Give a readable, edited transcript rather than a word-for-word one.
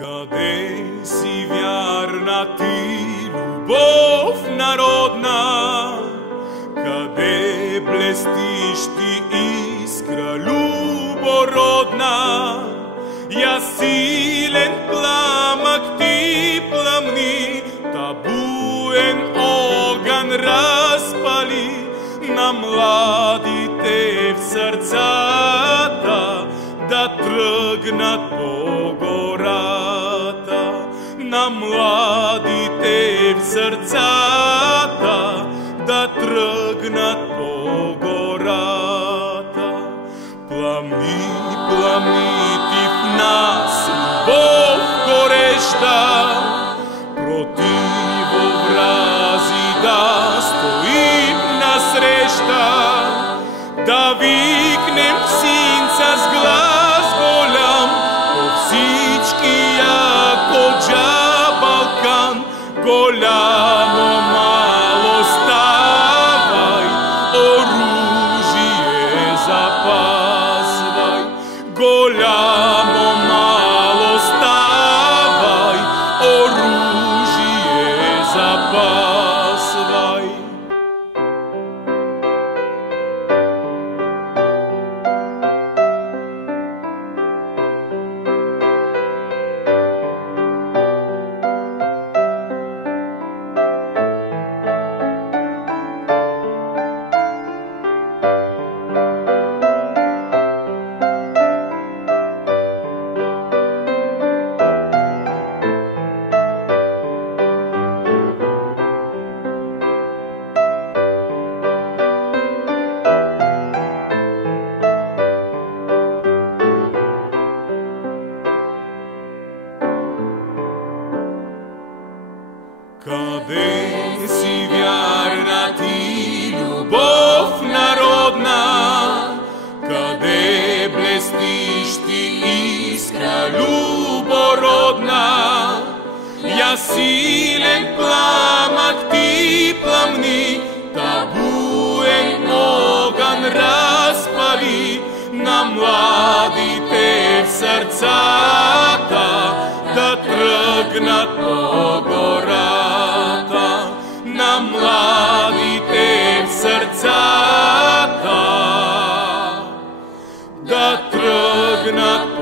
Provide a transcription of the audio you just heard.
Къде си вярна ти, любов народна? Къде блестиш ти, искра любородна? Я силен пламък ти пламни, та буен огън разпали на младите в сърцата, да тръгнат по гората. На младите в сърцата, да тръгнат по гората. Пламни, пламни ти в нас, любов гореща, против образи да стоим насреща, да викнем в синца с глас голям по всичкия коджа Балкан. Голямо мало ставай, оружие запасвай. Голямо мало ставай, оружие запасвай. Къде си вярна ти, любов народна? Къде блестиш ти, искра любородна? Я силен пламък ти пламни, та буен огън разпали на младите в сърцата, да тръгнат по гората. На младите в сърцата, да тръгнат